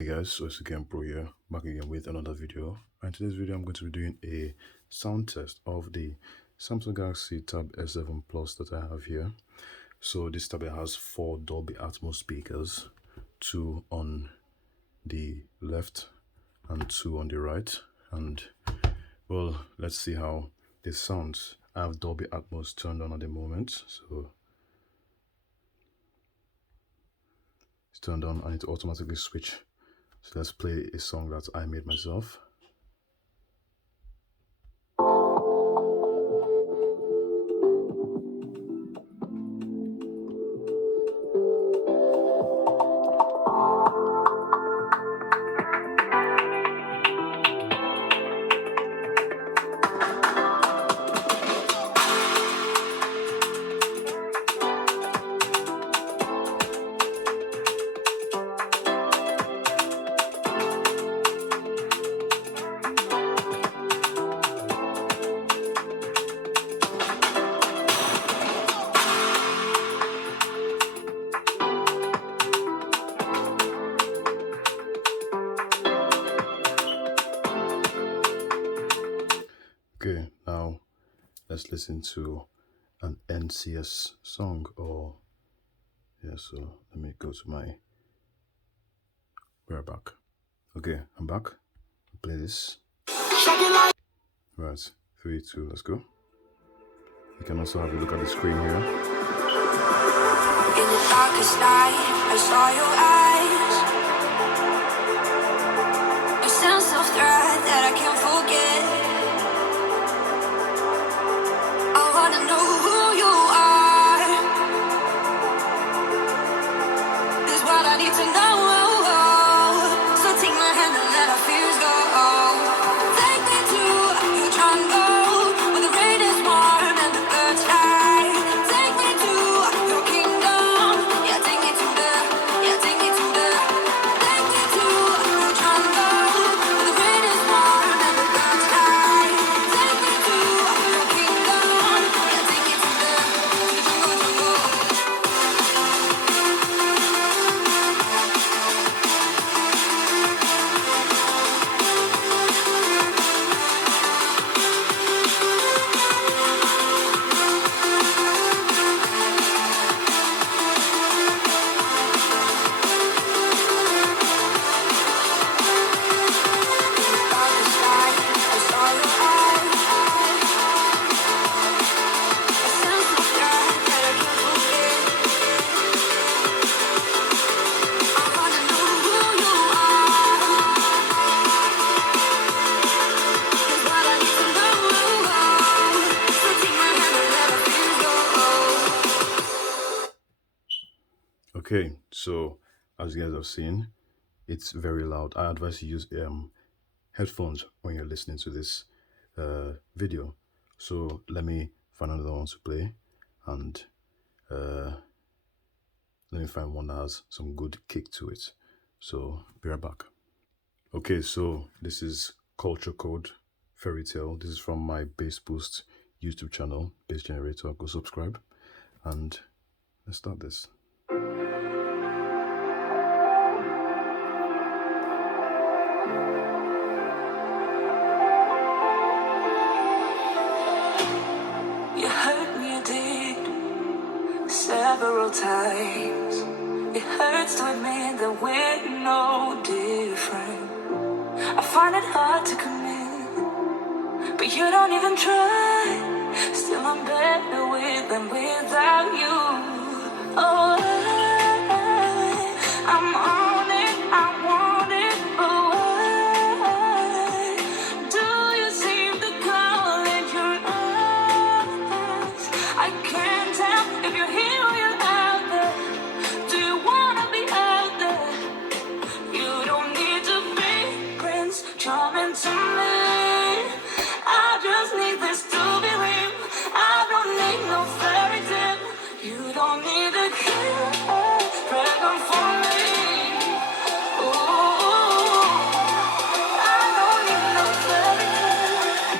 Hey guys, so it's again Pro here, back again with another video. And today's video I'm going to be doing a sound test of the Samsung Galaxy Tab S7 Plus that I have here. So this tablet has 4 Dolby Atmos speakers, 2 on the left and 2 on the right. And well, let's see how this sounds. I have Dolby Atmos turned on at the moment, so it's turned on and it automatically switch. So let's play a song that I made myself. Okay, now let's listen to an NCS song so let me go to my, we're back. Okay, I'm back. Play this. Right, 3, 2, let's go. You can also have a look at the screen here. In the darkest night, I saw your eyes. Your sense of threat that I can't forget. I wanna know who you are. Is what I need to know. So take my hand and let our fears go. Take me to your jungle, where the rain is warm and the birds fly. Take me to your kingdom. Yeah, take me to the. Take me to your jungle, where the rain is warm and the birds fly. Take me to your kingdom. Yeah, take me to the jungle. Darkest night, I saw your eyes. A sense of threat that I can't forget. I wanna know who you are. Is what I need to know. So take my hand and let our fears go. Okay, so as you guys have seen, it's very loud. I advise you use headphones when you're listening to this video. So let me find another one to play, and let me find one that has some good kick to it. So be right back. Okay, so this is Culture Code Fairy Tale. This is from my Bass Boost YouTube channel, Bass Generator. Go subscribe, and let's start this. You hurt me, you did, several times. It hurts to admit that we're no different. I find it hard to commit, but you don't even try. Still, I'm better with than without you. Oh, I'm on it, I want it, but why do you seem to call it your eyes? I can't tell if you're here or you're out there. Do you wanna be out there? You don't need to be Prince Charming to me. I just need this to be real. I don't need no fairy tale. You don't need a kid, pregnant for me. Ooh, I don't need no fairy tale.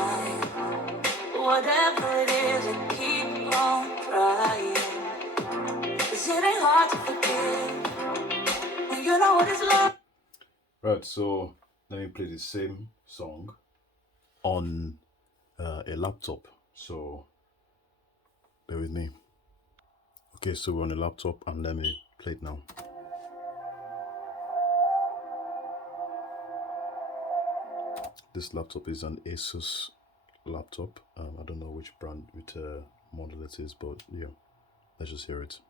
time. Whatever it is, I keep on trying. 'Cause it ain't hard to forgive when you know what it's like. Right, so let me play the same song on a laptop. So bear with me. Okay, so we're on a laptop and let me play it now. This laptop is an Asus laptop. I don't know which brand, which model it is, but yeah, let's just hear it.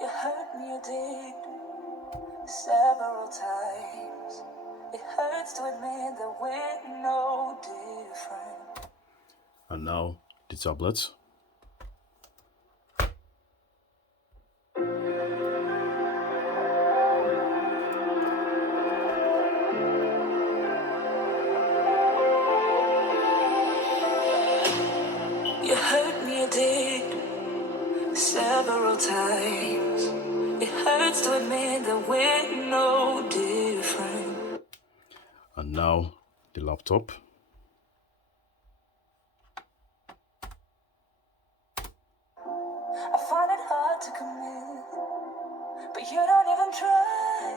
You hurt me, you did, several times. It hurts to admit that we're no different. And now the tablet. You hurt me, you did, several times. It hurts to admit that we're no different. And now the laptop. I find it hard to commit, but you don't even try.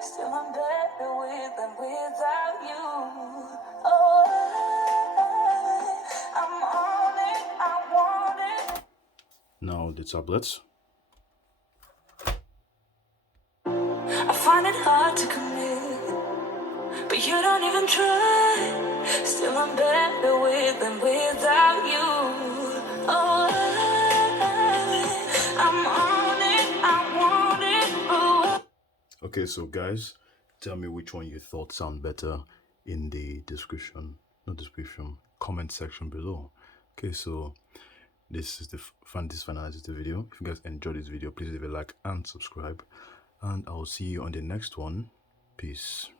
Still, I'm better with than without you. Oh, I'm on it, I want it. Now the tablet. I find it hard to commit, but you don't even try. Still, I'm better with than without you. Oh, I'm on it, I want it. Oh. Okay, so guys, tell me which one you thought sound better in the comment section below. Okay, so this is this finalizes the video. If you guys enjoyed this video, please leave a like and subscribe, and I'll see you on the next one. Peace.